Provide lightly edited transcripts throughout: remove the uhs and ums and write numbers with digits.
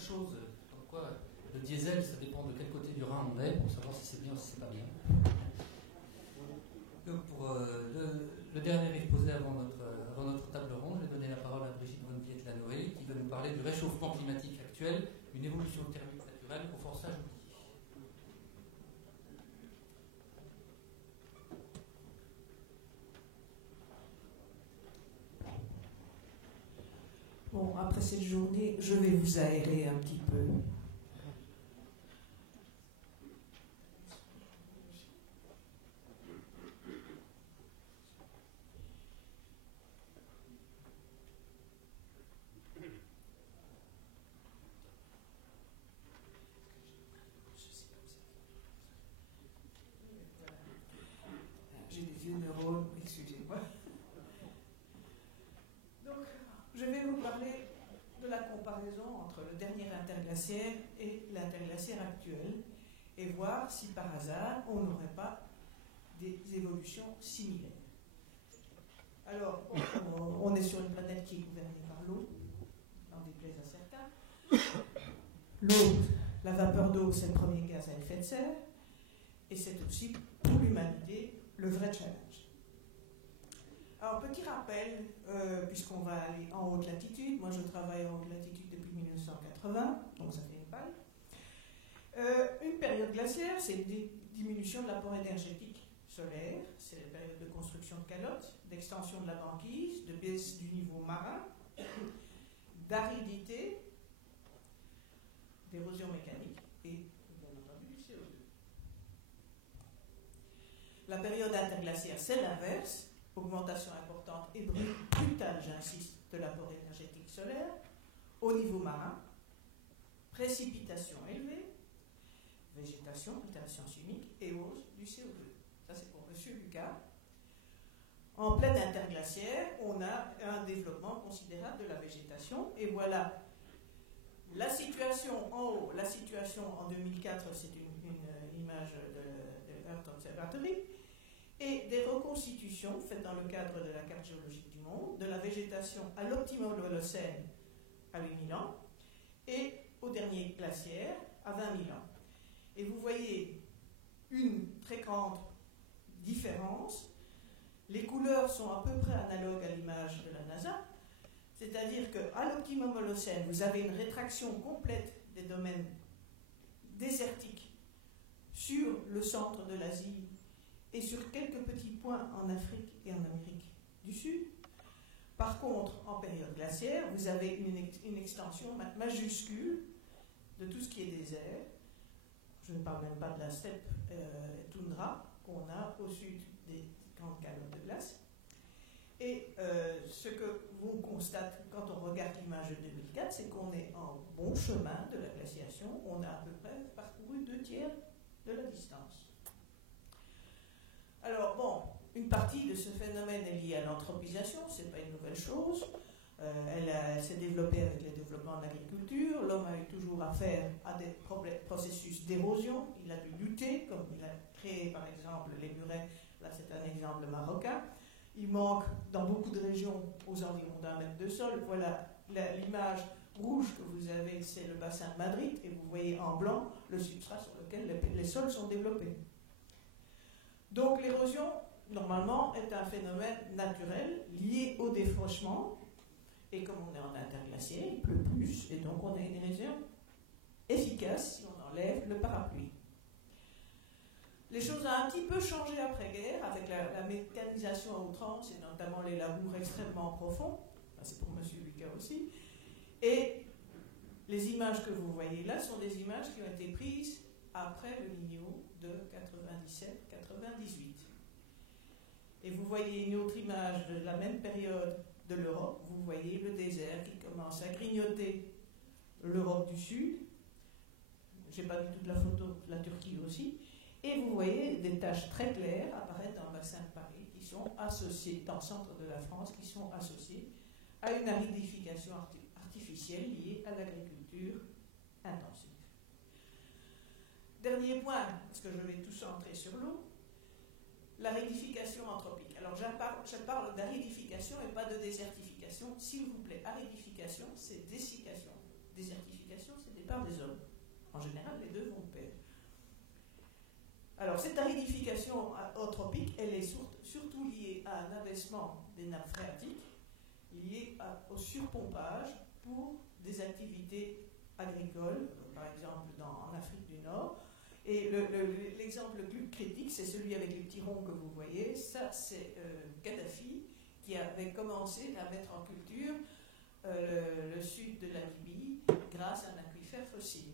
choses, comme quoi le diesel, ça dépend de quel côté du Rhin on est, pour savoir si c'est bien ou si c'est pas bien. Donc pour le dernier exposé avant notre table ronde, je vais donner la parole à Brigitte von Viette-Lanoé, qui va nous parler du réchauffement climatique actuel, une évolution thermique naturelle au forçage oublié. Bon, après cette journée, je vais vous aérer un petit peu. J'ai des vieux neurones, excusez-moi. Donc, je vais vous parler de la comparaison entre le dernier interglaciaire et l'interglaciaire actuel et voir si par hasard on n'aurait pas des évolutions similaires. Alors, on est sur une planète qui est gouvernée par l'eau, n'en déplaise à certains. L'eau, la vapeur d'eau, c'est le premier gaz à effet de serre, et c'est aussi pour l'humanité le vrai challenge. Alors, petit rappel, puisqu'on va aller en haute latitude. Moi, je travaille en haute latitude depuis 1980, donc ça fait une paille. Une période glaciaire, c'est une diminution de l'apport énergétique solaire, c'est la période de construction de calottes, d'extension de la banquise, de baisse du niveau marin, d'aridité, d'érosion mécanique et, bien entendu, du CO2. La période interglaciaire, c'est l'inverse. Augmentation importante et brutale, j'insiste, de l'apport énergétique solaire au niveau marin, précipitation élevée, végétation, altération chimique et hausse du CO2. Ça, c'est pour M. Lucas. En pleine interglaciaire, on a un développement considérable de la végétation. Et voilà la situation en haut. La situation en 2004, c'est une image de Earth Observatory. Et des reconstitutions faites dans le cadre de la carte géologique du monde, de la végétation à l'optimum de l'Holocène à 8000 ans et au dernier glaciaire à 20 000 ans. Et vous voyez une très grande différence. Les couleurs sont à peu près analogues à l'image de la NASA, c'est-à-dire qu'à l'optimum Holocène, vous avez une rétraction complète des domaines désertiques sur le centre de l'Asie et sur quelques petits points en Afrique et en Amérique du Sud. Par contre, en période glaciaire, vous avez une extension majuscule de tout ce qui est désert. Je ne parle même pas de la steppe toundra qu'on a au sud des grandes calottes de glace. Et ce que vous constatez quand on regarde l'image de 2004, c'est qu'on est en bon chemin de la glaciation. On a à peu près parcouru 2/3 de la distance. Alors bon, une partie de ce phénomène est liée à l'anthropisation, ce n'est pas une nouvelle chose. Elle s'est développée avec les développements de l'agriculture. L'homme a eu toujours affaire à des processus d'érosion. Il a dû lutter, comme il a créé par exemple les murets. Là, c'est un exemple marocain. Il manque dans beaucoup de régions aux environs d'1 mètre de sol. Voilà l'image rouge que vous avez, c'est le bassin de Madrid. Et vous voyez en blanc le substrat sur lequel les sols sont développés. Donc l'érosion, normalement, est un phénomène naturel lié au défrochement. Et comme on est en interglaciaire, il pleut plus, et donc on a une érosion efficace si on enlève le parapluie. Les choses ont un petit peu changé après-guerre, avec la mécanisation à outrance, et notamment les labours extrêmement profonds. C'est pour M. Lucas aussi. Et les images que vous voyez là sont des images qui ont été prises après le Niño de 97-98. Et vous voyez une autre image de la même période de l'Europe. Vous voyez le désert qui commence à grignoter l'Europe du Sud. Je n'ai pas vu toute la photo, la Turquie aussi. Et vous voyez des taches très claires apparaître dans le bassin de Paris qui sont associées, dans le centre de la France, qui sont associées à une aridification artificielle liée à l'agriculture intensive. Dernier point, parce que je vais tout centrer sur l'eau, l'aridification anthropique. Alors je parle d'aridification et pas de désertification. S'il vous plaît, aridification, c'est dessiccation. Désertification, c'est cette aridification eutropique, elle est surtout liée à un abaissement des nappes phréatiques, lié au surpompage pour des activités agricoles, par exemple en Afrique du Nord. Et l'exemple le plus critique, c'est celui avec les petits ronds que vous voyez. Ça, c'est Kadhafi qui avait commencé à mettre en culture le sud de la Libye grâce à un aquifère fossile.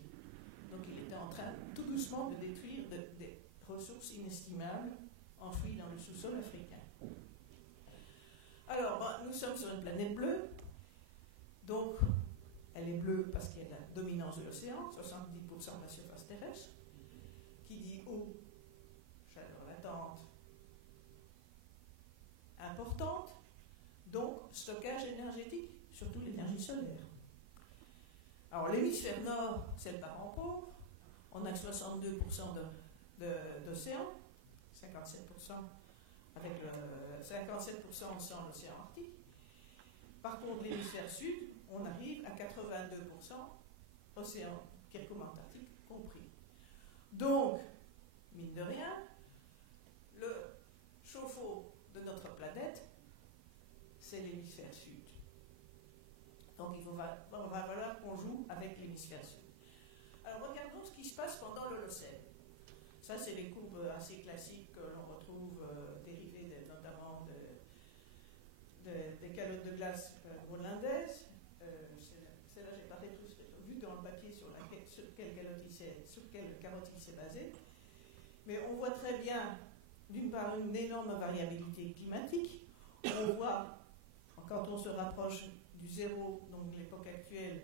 Donc il était en train tout doucement de détruire des ressources inestimables enfouies dans le sous-sol africain. Alors, nous sommes sur une planète bleue, donc elle est bleue parce qu'il y a la dominance de l'océan, 70% de la surface terrestre, qui dit eau, chaleur latente, importante, donc stockage énergétique, surtout l'énergie solaire. Alors l'hémisphère nord, c'est le parent pauvre, on a 62% d'océan, 57% avec 57% sans l'océan Arctique. Par contre, l'hémisphère sud, on arrive à 82% océan Kirkouk-Antarctique compris. Donc, mine de rien, le chauffe-eau de notre planète, c'est l'hémisphère sud. Donc il va falloir qu'on joue avec l'hémisphère sud. Alors regardons ce qui se passe pendant l'Holocène. Ça, c'est les courbes assez classiques que l'on retrouve dérivées notamment des calottes de glace groenlandaises. Celle-là, je n'ai pas vu dans le papier sur quelle carotte il s'est basé. Mais on voit très bien, d'une part, une énorme variabilité climatique. On voit, quand on se rapproche du zéro, donc l'époque actuelle,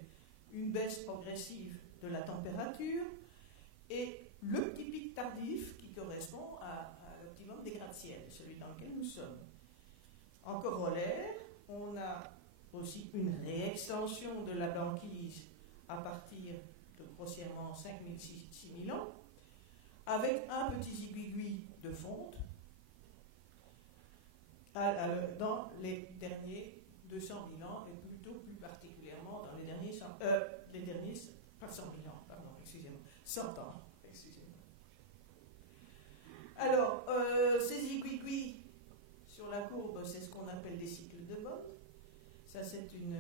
une baisse progressive de la température et le petit pic tardif qui correspond à l'optimum des gratte-ciel, celui dans lequel nous sommes. En corollaire, on a aussi une réextension de la banquise à partir de grossièrement 6 000 ans, avec un petit zigouigui de fonte dans les derniers 200 000 ans, et plutôt plus particulièrement dans les derniers 100 000 ans, pardon, excusez-moi, 100 ans, excusez-moi. Alors, ces zigouigouis sur la courbe, c'est ce qu'on appelle des cycles de Bode. Ça, c'est une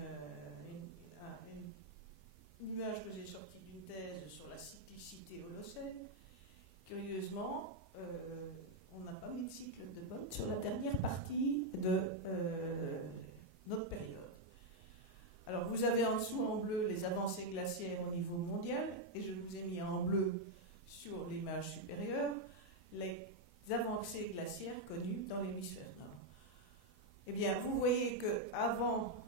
image que j'ai sortie d'une thèse sur la cyclicité holocène. Curieusement, on n'a pas mis de cycle de Bode sur la dernière partie de notre période. Alors, vous avez en dessous en bleu les avancées glaciaires au niveau mondial, et je vous ai mis en bleu sur l'image supérieure les avancées glaciaires connues dans l'hémisphère nord. Eh bien, vous voyez qu'avant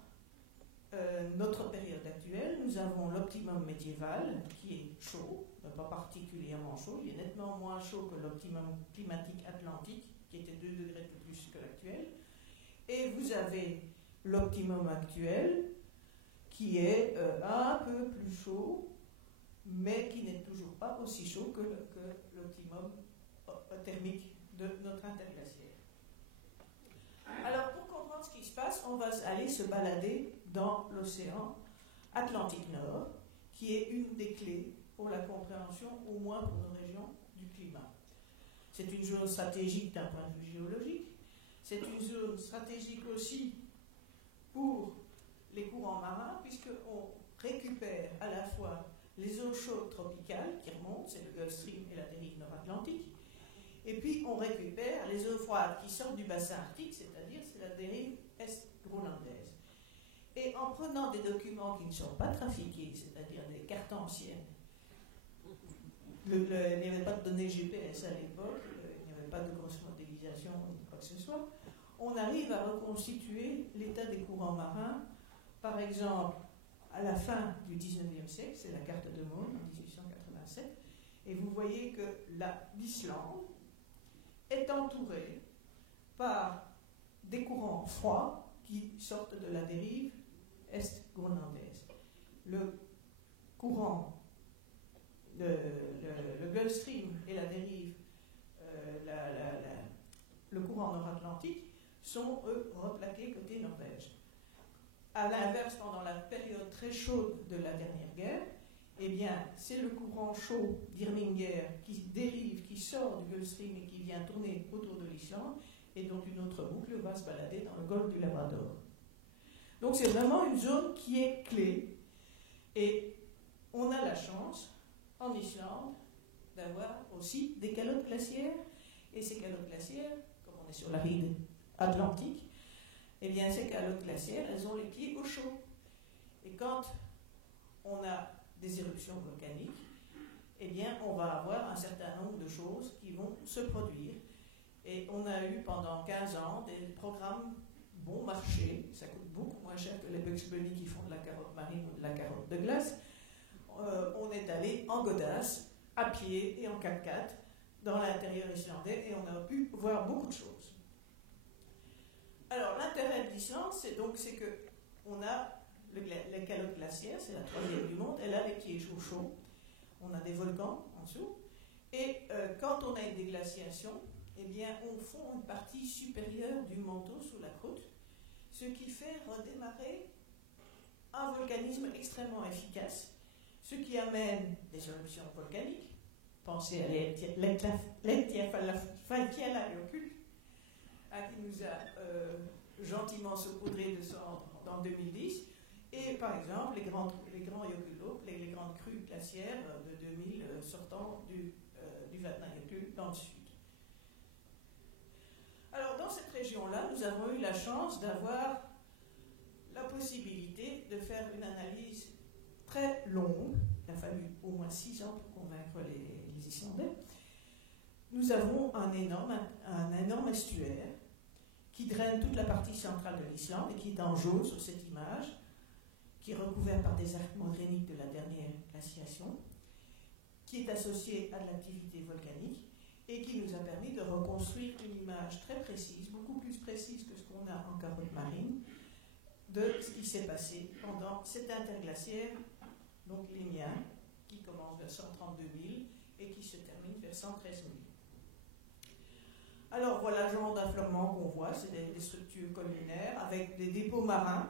notre période actuelle, nous avons l'optimum médiéval qui est chaud, pas particulièrement chaud, il est nettement moins chaud que l'optimum climatique atlantique qui était 2 degrés de plus que l'actuel. Et vous avez l'optimum actuel qui est un peu plus chaud, mais qui n'est toujours pas aussi chaud que l'optimum thermique de notre interglaciaire. Alors, pour comprendre ce qui se passe, on va aller se balader dans l'océan Atlantique Nord, qui est une des clés pour la compréhension, au moins pour nos régions, du climat. C'est une zone stratégique d'un point de vue géologique. C'est une zone stratégique aussi pour les courants marins, puisqu'on récupère à la fois les eaux chaudes tropicales qui remontent, c'est le Gulf Stream et la dérive nord-atlantique, et puis on récupère les eaux froides qui sortent du bassin arctique, c'est-à-dire c'est la dérive est-groenlandaise. Et en prenant des documents qui ne sont pas trafiqués, c'est-à-dire des cartes anciennes, il n'y avait pas de données GPS à l'époque, il n'y avait pas de grosse modélisation ni quoi que ce soit, on arrive à reconstituer l'état des courants marins, par exemple, à la fin du 19e siècle, c'est la carte de Mohn en 1887, et vous voyez que l'Islande est entourée par des courants froids qui sortent de la dérive est-groenlandaise. Le courant, le Gulf Stream et la dérive, le courant nord-atlantique, sont, eux, replaqués côté Norvège. À l'inverse, pendant la période très chaude de la dernière guerre, eh bien, c'est le courant chaud d'Irminger qui dérive, qui sort du Gulf Stream et qui vient tourner autour de l'Islande, et dont une autre boucle va se balader dans le golfe du Labrador. Donc c'est vraiment une zone qui est clé, et on a la chance, en Islande, d'avoir aussi des calottes glaciaires, et ces calottes glaciaires, comme on est sur la ride atlantique, eh bien ces calottes glaciaires, elles ont les pieds au chaud. Et quand on a des éruptions volcaniques, eh bien on va avoir un certain nombre de choses qui vont se produire. Et on a eu pendant 15 ans des programmes bon marché, ça coûte beaucoup moins cher que les Bugs Bunny qui font de la carotte marine ou de la carotte de glace. On est allé en godasses, à pied et en 4x4 dans l'intérieur islandais, et on a pu voir beaucoup de choses. Alors l'intérêt de l'Islande, c'est que on a les calottes glaciaires, c'est la troisième du monde, elle a les pieds chauds, on a des volcans en dessous, et quand on a une déglaciation, eh bien on fond une partie supérieure du manteau sous la croûte, ce qui fait redémarrer un volcanisme extrêmement efficace, ce qui amène des éruptions volcaniques. Pensez à l'Eyjafjallajökull, qui nous a gentiment saupoudré de cendres en 2010, et par exemple les grands Jökullaup, les grandes crues glaciaires de 2000 sortant du Vatnajökull dans le sud. Alors dans cette région-là, nous avons eu la chance d'avoir la possibilité de faire une analyse très longue. Il a fallu au moins 6 ans pour convaincre les Islandais. Nous avons un énorme estuaire qui draine toute la partie centrale de l'Islande et qui est en jaune sur cette image, qui est recouvert par des arcs montréniques de la dernière glaciation, qui est associé à de l'activité volcanique et qui nous a permis de reconstruire une image très précise, beaucoup plus précise que ce qu'on a en carotte marine, de ce qui s'est passé pendant cette interglaciaire, donc l'Ignien, qui commence vers 132 000 et qui se termine vers 113 000. Alors voilà le genre d'affleurement qu'on voit, c'est des structures collunaires avec des dépôts marins,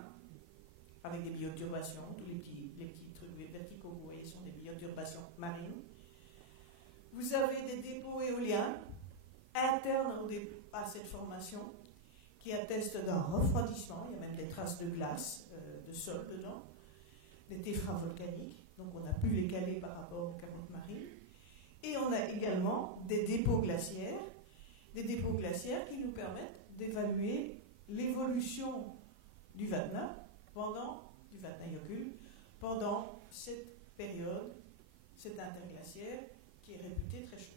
avec des bioturbations. Tous les petits trucs verticaux que vous voyez sont des bioturbations marines. Vous avez des dépôts éoliens internes à cette formation qui attestent d'un refroidissement. Il y a même des traces de glace, de sol dedans, des téphras volcaniques, donc on a pu les caler par rapport aux carottes marines. Et on a également des dépôts glaciaires qui nous permettent d'évaluer l'évolution du Vatnajökull pendant cette période, cette interglaciaire qui est réputée très chaude.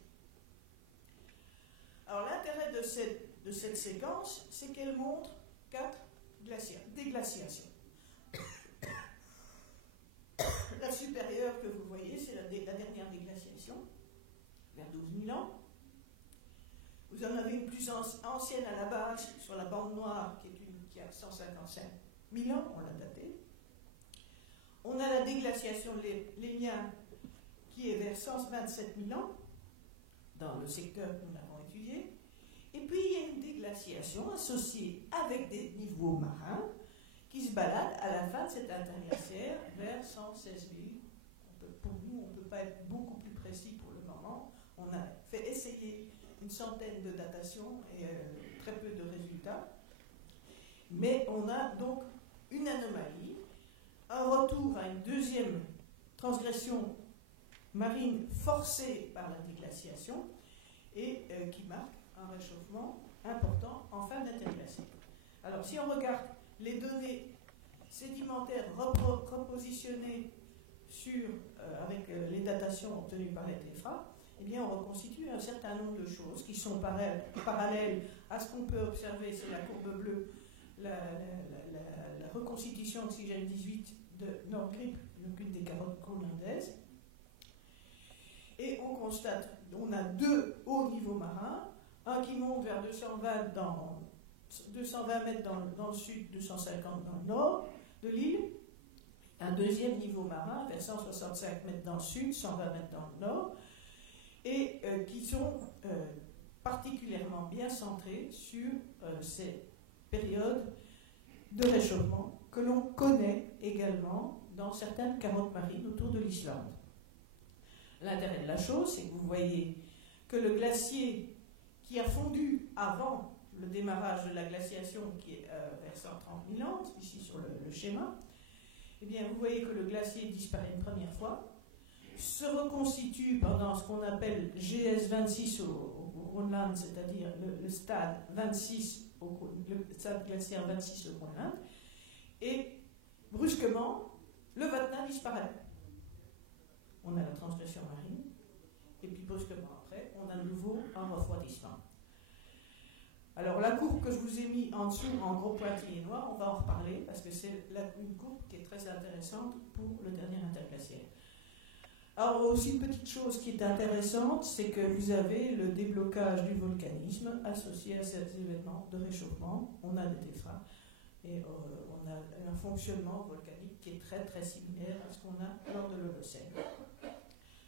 Alors l'intérêt de cette séquence, c'est qu'elle montre 4 déglaciations. La supérieure que vous voyez, c'est la dernière déglaciation, vers 12 000 ans. Vous en avez une plus ancienne à la base, sur la bande noire, qui a 155 000 ans, on l'a datée. On a la déglaciation de l'Egnien, qui est vers 127 000 ans, dans le secteur que nous avons étudié. Et puis il y a une déglaciation associée avec des niveaux marins qui se baladent à la fin de cette interglaciaire vers 116 000. Pour nous, on ne peut pas être beaucoup plus précis pour le moment. On a fait essayer une centaine de datations et très peu de résultats. Mais on a donc une anomalie, un retour à une deuxième transgression marine forcée par la déglaciation et qui marque un réchauffement important en fin d'interglaciaire. Alors si on regarde les données sédimentaires repositionnées avec les datations obtenues par les téphras, eh bien on reconstitue un certain nombre de choses qui sont parallèles à ce qu'on peut observer, c'est la courbe bleue, la reconstitution oxygène 18 de Nordgrip, donc une des carottes groenlandaises. Et on constate, on a 2 hauts niveaux marins, un qui monte vers 220 mètres dans le sud, 250 dans le nord de l'île, un deuxième niveau marin vers 165 mètres dans le sud, 120 mètres dans le nord, et qui sont particulièrement bien centrés sur ces périodes de réchauffement que l'on connaît également dans certaines carottes marines autour de l'Islande. L'intérêt de la chose, c'est que vous voyez que le glacier qui a fondu avant le démarrage de la glaciation, qui est vers 130 000 ans, ici sur le schéma, eh bien, vous voyez que le glacier disparaît une première fois, se reconstitue pendant ce qu'on appelle GS26 au Groenland, c'est-à-dire le stade 26, le stade glaciaire 26 au Groenland, et brusquement, le Vatna disparaît. On a la transgression marine, et puis brusquement après, on a de nouveau un refroidissement. Alors la courbe que je vous ai mis en dessous, en gros pointillé noir, on va en reparler, parce que c'est une courbe qui est très intéressante pour le dernier interglaciaire. Alors aussi une petite chose qui est intéressante, c'est que vous avez le déblocage du volcanisme associé à ces événements de réchauffement. On a des téphras et on a un fonctionnement volcanique qui est très très similaire à ce qu'on a lors de l'Holocène.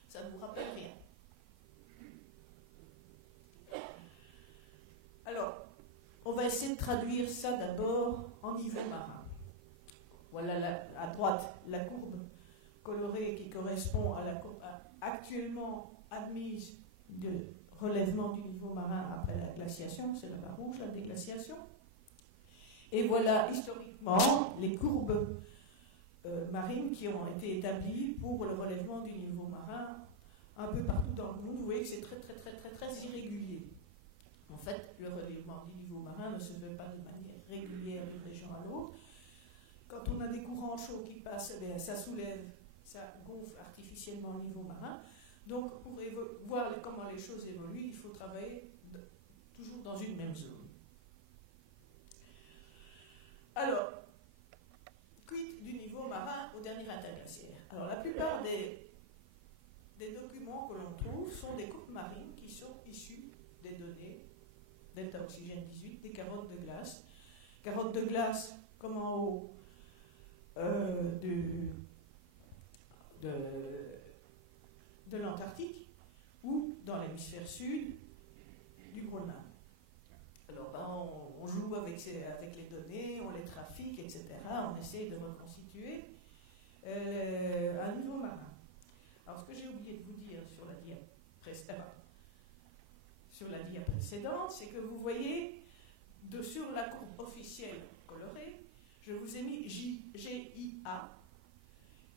Ça ne vous rappelle rien. Alors, on va essayer de traduire ça d'abord en niveau marin. Voilà à droite la courbe colorée qui correspond à la courbe actuellement admise de relèvement du niveau marin après la glaciation, c'est la barre rouge, la déglaciation. Et voilà historiquement les courbes marines qui ont été établies pour le relèvement du niveau marin un peu partout dans le monde. Vous voyez que c'est très très très très très irrégulier. En fait, le relèvement du niveau marin ne se fait pas de manière régulière d'une région à l'autre. Quand on a des courants chauds qui passent, ça soulève, ça gonfle artificiellement le niveau marin. Donc, pour voir comment les choses évoluent, il faut travailler toujours dans une même zone. Alors, quid du niveau marin au dernier interglaciaire? Alors, la plupart des documents que l'on trouve sont des coupes marines qui sont issues des données delta oxygène 18, des carottes de glace. Carottes de glace comme en haut de l'Antarctique ou dans l'hémisphère sud du Groenland. Alors on joue avec les données, on les trafique, etc. On essaye de reconstituer un niveau marin. Alors ce que j'ai oublié de vous dire sur la dia précédente, c'est que vous voyez sur la courbe officielle colorée, je vous ai mis GIA,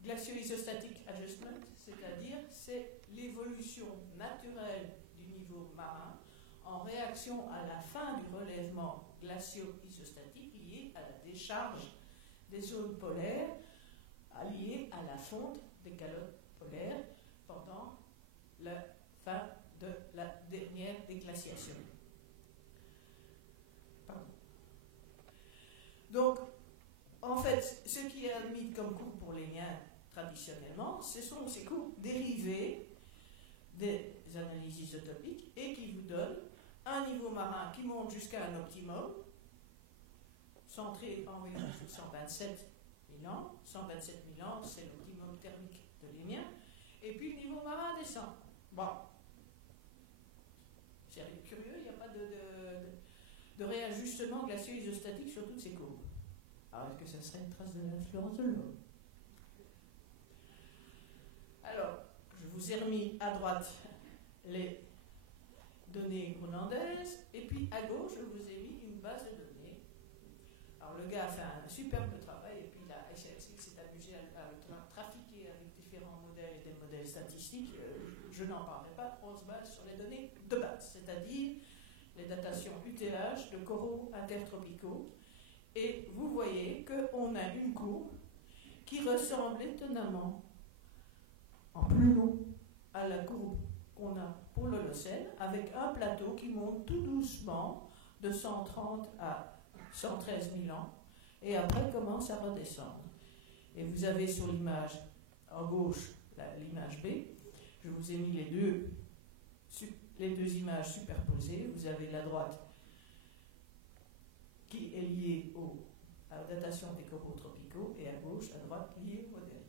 Glacio-Isostatic Adjustment, c'est-à-dire c'est l'évolution naturelle du niveau marin en réaction à la fin du relèvement glacio-isostatique lié à la décharge des zones polaires, liée à la fonte des calottes polaires pendant la fin de la dernière déglaciation. Pardon. Donc, en fait, ce qui est admis comme courbe pour les liens traditionnellement, ce sont ces courbes dérivées des analyses isotopiques et qui vous donnent un niveau marin qui monte jusqu'à un optimum, centré environ sur 127 000 ans. 127 000 ans, c'est l'optimum thermique de Lénien. Et puis le niveau marin descend. Bon. C'est curieux, il n'y a pas de réajustement glacio-isostatique sur toutes ces courbes. Alors, est-ce que ça serait une trace de l'influence de l'eau? Alors, je vous ai remis à droite les données groenlandaises, et puis à gauche, je vous ai mis une base de données. Alors, le gars a fait un superbe travail, et puis il s'est amusé à trafiquer avec différents modèles et des modèles statistiques. Je n'en parlerai pas, on se base sur les données de base, c'est-à-dire les datations UTH de coraux intertropicaux. Et vous voyez qu'on a une courbe qui ressemble étonnamment, en plus long, à la courbe qu'on a pour l'Holocène, avec un plateau qui monte tout doucement de 130 à 113 000 ans, et après commence à redescendre. Et vous avez sur l'image en gauche, l'image B, je vous ai mis les deux images superposées. Vous avez la droite qui est liée à la datation des coraux tropicaux, et à gauche, à droite, liée au modèle.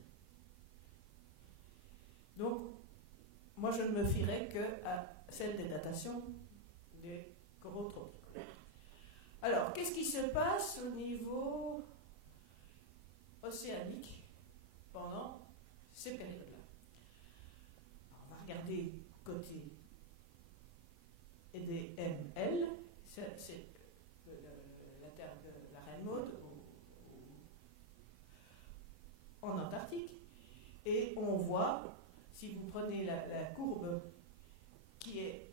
Donc, moi je ne me fierai qu'à celle des datations des coraux tropicaux. Alors, qu'est-ce qui se passe au niveau océanique pendant ces périodes-là. On va regarder côté des ML, c'est la terre de la Reine Maude en Antarctique, et on voit, si vous prenez la courbe qui est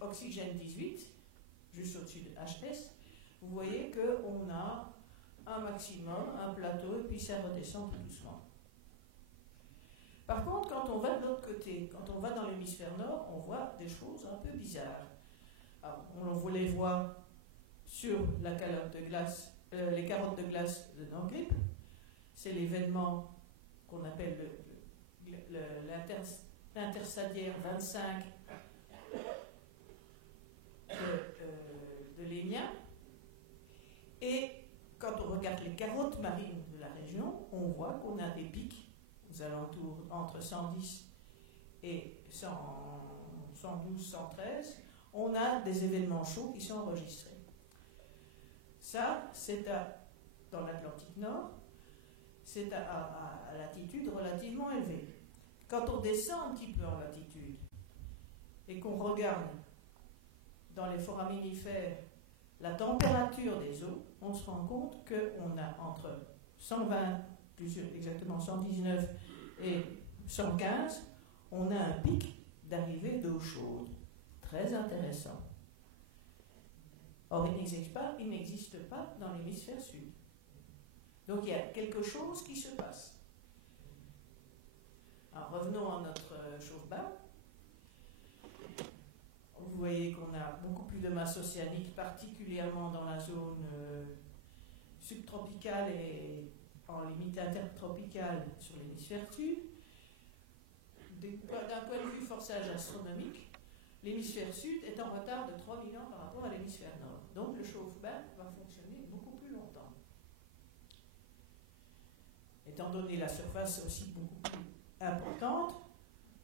oxygène 18, juste au-dessus de HS, vous voyez qu'on a un maximum, un plateau, et puis ça redescend tout doucement. Par contre, quand on va de l'autre côté, quand on va dans l'hémisphère nord, on voit des choses un peu bizarres. Alors, on les voit sur la calotte de glace, les carottes de glace de Nangrip. C'est l'événement qu'on appelle l'interstadiaire 25 de Lénia. Et quand on regarde les carottes marines de la région, on voit qu'on a des pics aux alentours entre 110 et 112, 113. On a des événements chauds qui sont enregistrés. Ça, c'est dans l'Atlantique Nord, c'est à latitude relativement élevée. Quand on descend un petit peu en latitude et qu'on regarde dans les foraminifères la température des eaux, on se rend compte qu'on a entre 120, plus exactement 119 et 115, on a un pic d'arrivée d'eau chaude. Très intéressant. Or, il n'existe pas dans l'hémisphère sud. Donc, il y a quelque chose qui se passe. Alors, revenons à notre chauffe-bain. Vous voyez qu'on a beaucoup plus de masse océanique, particulièrement dans la zone subtropicale et en limite intertropicale sur l'hémisphère sud. D'un point de vue forçage astronomique, l'hémisphère sud est en retard de 3000 ans par rapport à l'hémisphère nord. Donc le chauffe-bain va fonctionner beaucoup plus longtemps. Étant donné la surface aussi beaucoup plus importante,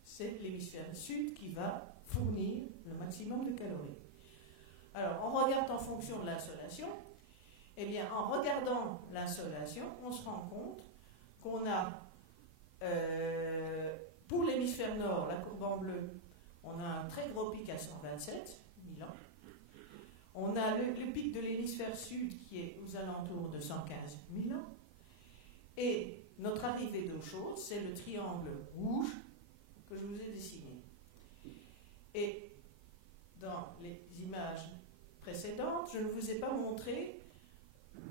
c'est l'hémisphère sud qui va fournir le maximum de calories. Alors, on regarde en fonction de l'insolation. Eh bien, en regardant l'insolation, on se rend compte qu'on a, pour l'hémisphère nord, la courbe en bleu, on a un très gros pic à 127 000 ans. On a le pic de l'hémisphère sud qui est aux alentours de 115 000 ans. Et notre arrivée d'eau chaude, c'est le triangle rouge que je vous ai dessiné. Et dans les images précédentes, je ne vous ai pas montré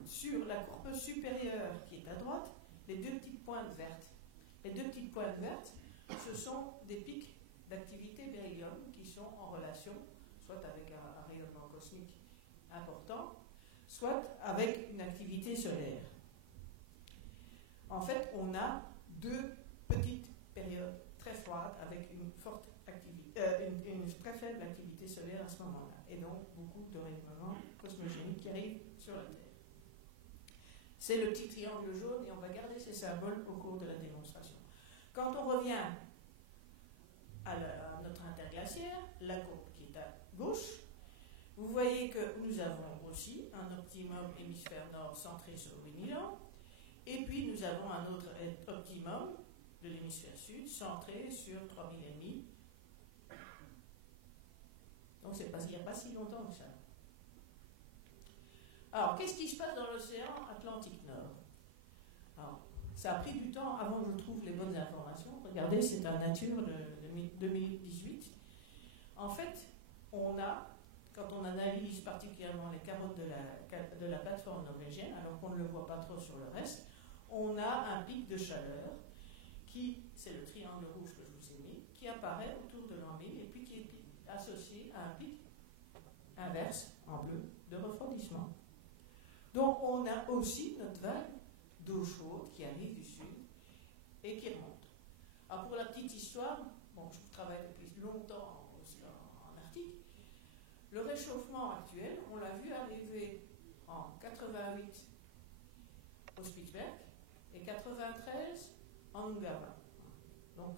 sur la courbe supérieure qui est à droite les deux petites pointes vertes. Les deux petites pointes vertes, ce sont des pics d'activité béryllium qui sont en relation soit avec un rayonnement cosmique important, soit avec une activité solaire. En fait, on a deux petites périodes très froides avec une forte activité, une très faible activité solaire à ce moment-là, et donc beaucoup de rayonnement cosmogénique qui arrive sur la Terre. C'est le petit triangle jaune et on va garder ces symboles au cours de la démonstration. Quand on revient à notre interglaciaire, la courbe qui est à gauche, vous voyez que nous avons aussi un optimum hémisphère nord centré sur 8000 ans, et puis nous avons un autre optimum de l'hémisphère sud centré sur 3000 ans. Donc il n'y a pas si longtemps que ça. Alors, qu'est-ce qui se passe dans l'océan Atlantique Nord? Alors, ça a pris du temps avant que je trouve les bonnes informations. Regardez, c'est un Nature de 2018. En fait, on a, quand on analyse particulièrement les carottes de la plateforme norvégienne, alors qu'on ne le voit pas trop sur le reste, on a un pic de chaleur qui, c'est le triangle rouge que je vous ai mis, qui apparaît autour de l'an 1000 et puis qui est associé à un pic inverse, en bleu, de refroidissement. Donc on a aussi notre vague d'eau chaude qui arrive du sud et qui remonte. Alors pour la petite histoire, bon, je travaille depuis longtemps en Arctique, le réchauffement actuel, on l'a vu arriver en 88 au Spitzberg et 93 en Ungava, donc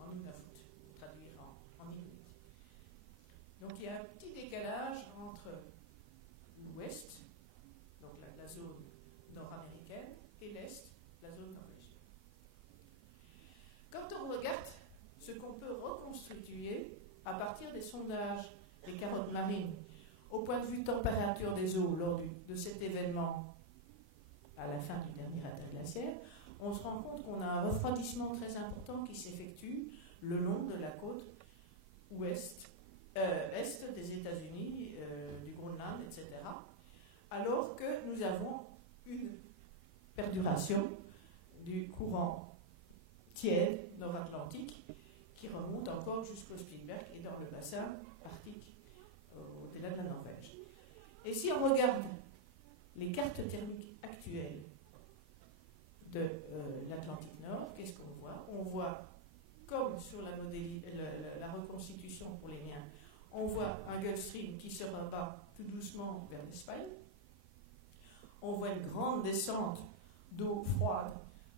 en Nunavut, pour traduire en inuit. Donc il y a un petit décalage entre l'ouest, donc la zone nord-américaine, et l'est, la zone norvégienne. à partir des sondages des carottes marines, au point de vue température des eaux lors de cet événement à la fin du dernier interglaciaire, on se rend compte qu'on a un refroidissement très important qui s'effectue le long de la côte est des États-Unis, du Groenland, etc., alors que nous avons une perduration du courant tiède nord-atlantique qui remonte encore jusqu'au Spitzberg et dans le bassin arctique au-delà de la Norvège. Et si on regarde les cartes thermiques actuelles de l'Atlantique Nord, qu'est-ce qu'on voit? On voit, comme sur la reconstitution pour les miens, on voit un Gulf Stream qui se rabat tout doucement vers l'Espagne. On voit une grande descente d'eau froide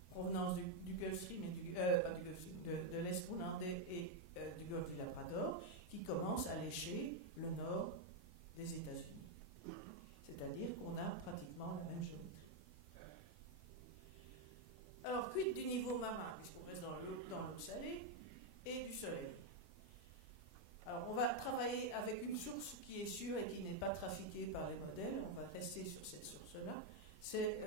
provenance du Gulf Stream de l'Est groenlandais et du Golfe du Labrador, qui commence à lécher le nord des États-Unis. C'est-à-dire qu'on a pratiquement la même géométrie. Alors, quid du niveau marin, puisqu'on reste dans l'eau salée, et du soleil? Alors, on va travailler avec une source qui est sûre et qui n'est pas trafiquée par les modèles. On va rester sur cette source-là. C'est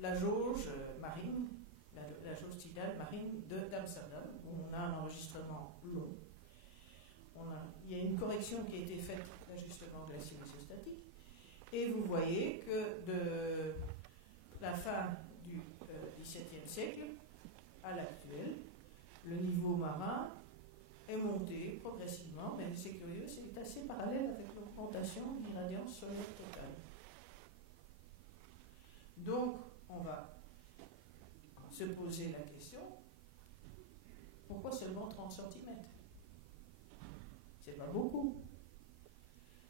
la jauge marine, la jauge tidale marine d'Amsterdam, où on a un enregistrement long. Il y a une correction qui a été faite d'ajustement glacial-isostatique. Et vous voyez que de la fin du XVIIe siècle à l'actuel, le niveau marin est monté progressivement, mais c'est curieux, c'est assez parallèle avec l'augmentation de l'irradiance solaire totale. Donc, on va se poser la question, pourquoi seulement 30 cm? C'est pas beaucoup.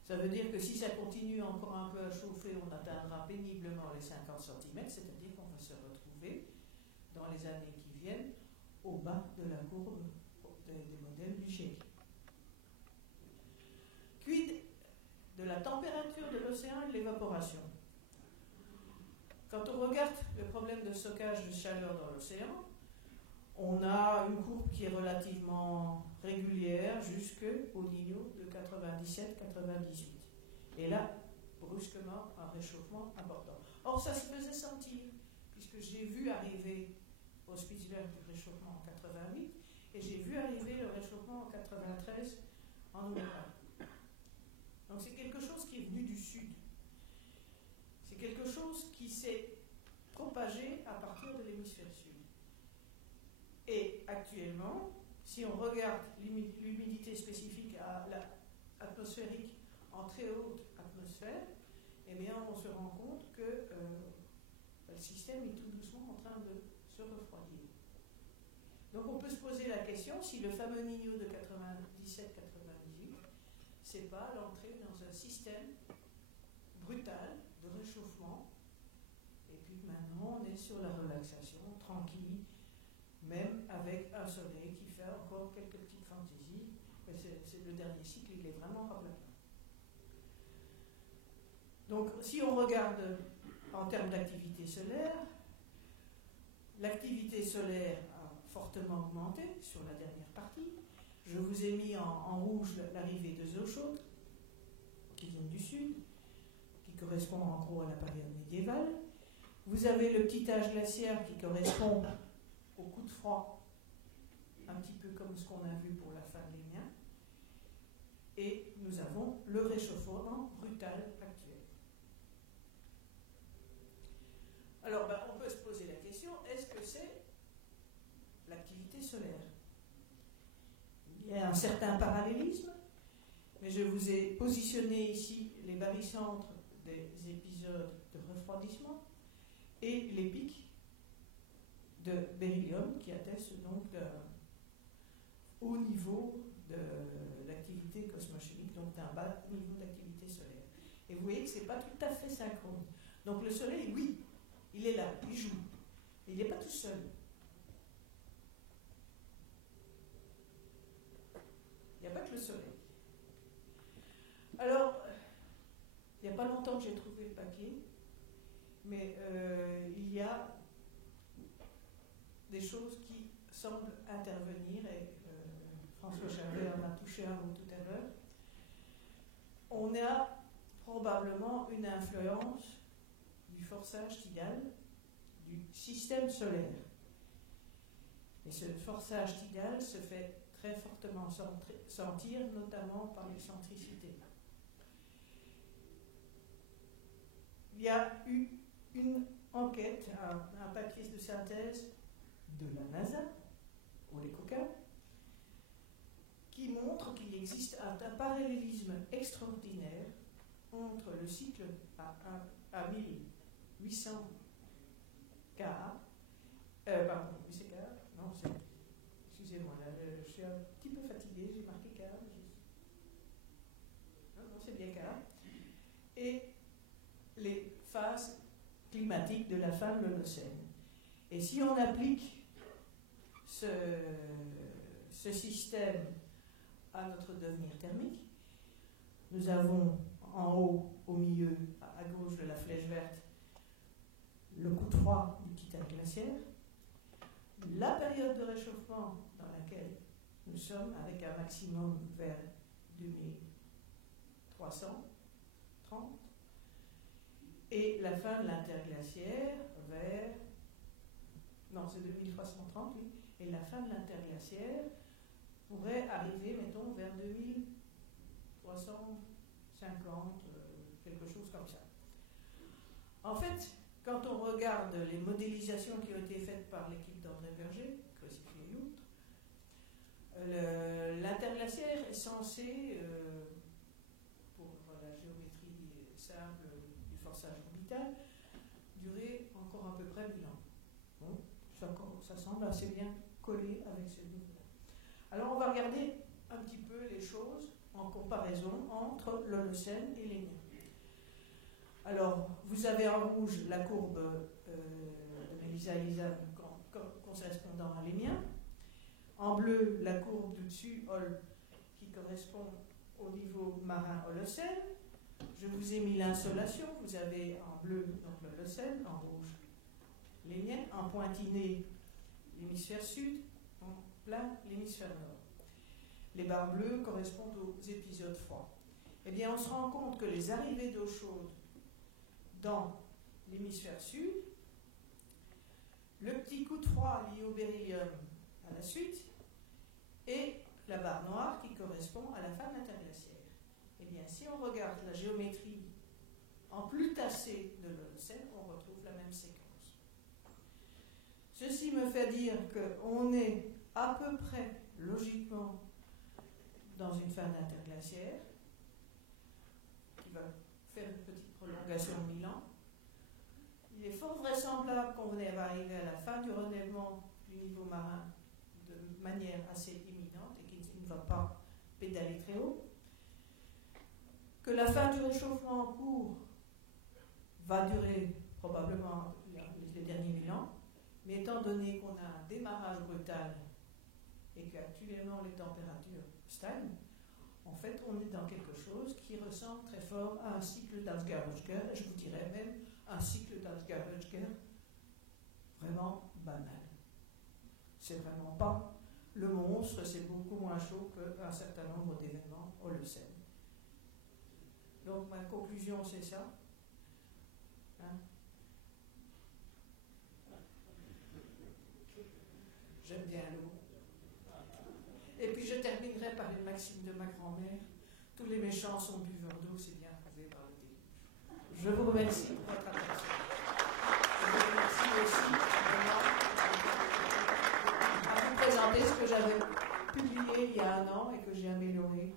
Ça veut dire que si ça continue encore un peu à chauffer, on atteindra péniblement les 50 cm, c'est-à-dire qu'on va se retrouver dans les années qui viennent au bas de la courbe des modèles du GIEC. Quid de la température de l'océan et de l'évaporation? Quand on regarde le problème de stockage de chaleur dans l'océan, on a une courbe qui est relativement régulière jusqu'au Niño de 97-98. Et là, brusquement, un réchauffement important. Or, ça se faisait sentir, puisque j'ai vu arriver au Spitzberg du réchauffement en 88, et j'ai vu arriver le réchauffement en 93 en Europa. Donc c'est quelque chose qui est venu du sud. C'est quelque chose qui s'est propagé à partir de l'hémisphère sud. Et actuellement, si on regarde l'humidité spécifique à atmosphérique en très haute atmosphère, eh bien on se rend compte que le système est tout doucement en train de se refroidir. Donc on peut se poser la question si le fameux Niño de 97-98, c'est pas l'entrée dans un système brutal de réchauffement, et puis maintenant on est sur la relaxation tranquille, même avec un soleil qui fait encore quelques petites fantaisies. C'est le dernier cycle, il est vraiment rapide. Donc si on regarde en termes d'activité solaire, l'activité solaire a fortement augmenté sur la dernière partie. Je vous ai mis en rouge l'arrivée des eaux chaudes qui viennent du sud, qui correspond en gros à la période médiévale. Vous avez le petit âge glaciaire qui correspond au coup de froid, un petit peu comme ce qu'on a vu pour la fin de l'Énien. Et nous avons le réchauffement brutal actuel. Alors, on peut se poser la question, est-ce que c'est l'activité solaire? Il y a un certain parallélisme, mais je vous ai positionné ici les barycentres des épisodes de refroidissement et les pics de beryllium qui attestent donc d'un haut niveau de l'activité cosmochimique, donc d'un bas niveau d'activité solaire. Et vous voyez que ce n'est pas tout à fait synchrone. Donc le soleil, oui, il est là, il joue, mais il n'est pas tout seul. Il n'y a pas que le soleil. Alors, il n'y a pas longtemps que j'ai trouvé le papier, mais il y a des choses qui semblent intervenir et François Charvet en a touché un mot tout à l'heure, on a probablement une influence du forçage tidal du système solaire. Et ce forçage tidal se fait très fortement sentir, notamment par l'excentricité. Il y a eu une enquête, un papier de synthèse de la NASA, au Lecoq, qui montre qu'il existe un parallélisme extraordinaire entre le cycle à 1800 K, pardon, 800 K, non, excusez-moi, là, je suis un petit peu fatiguée, j'ai marqué K, non, c'est bien K, et les phases climatiques de la fin de l'Holocène. Et si on applique ce système à notre devenir thermique, nous avons en haut, au milieu, à gauche de la flèche verte, le coup de froid du petit âge glaciaire, la période de réchauffement dans laquelle nous sommes, avec un maximum vers 2330, et la fin de l'interglaciaire vers... Non, c'est 2330, oui. Et la fin de l'interglaciaire pourrait arriver, mettons, vers 2350, quelque chose comme ça. En fait, quand on regarde les modélisations qui ont été faites par l'équipe d'André Berger, Crucifix et Loutre, l'interglaciaire est censé, pour la géométrie simple du forçage orbital, durer encore à peu près 1000 ans. Bon, ça semble assez bien collé avec ce niveau-là. Alors on va regarder un petit peu les choses en comparaison entre l'Holocène et les liens. Alors, vous avez en rouge la courbe de Mélisa correspondant à l'Hémien. En bleu, la courbe du dessus, Hol, qui correspond au niveau marin Holocène. Je vous ai mis l'insolation. Vous avez en bleu donc l'Holocène, en rouge l'Hémien, en pointiné l'hémisphère sud, en plein l'hémisphère nord. Les barres bleues correspondent aux épisodes froids. Eh bien, on se rend compte que les arrivées d'eau chaude dans l'hémisphère sud, le petit coup de froid lié au beryllium à la suite, et la barre noire qui correspond à la fin de l'interglaciaire. Eh bien, si on regarde la géométrie en Plutacé de l'Holocène, on retrouve la même séquence. Ceci me fait dire qu'on est à peu près, logiquement, dans une fin d'interglaciaire, qui va faire une petite prolongation de 1000 ans. Il est fort vraisemblable qu'on va arriver à la fin du relèvement du niveau marin de manière assez imminente et qu'il ne va pas pédaler très haut. Que la fin du réchauffement en cours va durer probablement les derniers 1000 ans, mais étant donné qu'on a un démarrage brutal et qu'actuellement les températures stagnent, en fait, on est dans quelque chose qui ressemble très fort à un cycle d'Ansgar-Oettger, et je vous dirais même un cycle d'Ansgar-Oettger vraiment banal. C'est vraiment pas le monstre, c'est beaucoup moins chaud qu'un certain nombre d'événements Holocène. Donc ma conclusion, c'est ça. Hein? J'aime bien l'eau. Et puis je terminerai par une maxime de ma grand-mère. Tous les méchants sont buveurs d'eau, c'est bien prouvé par le déluge. Je vous remercie pour votre attention. Je vous remercie aussi à vous présenter ce que j'avais publié il y a 1 an et que j'ai amélioré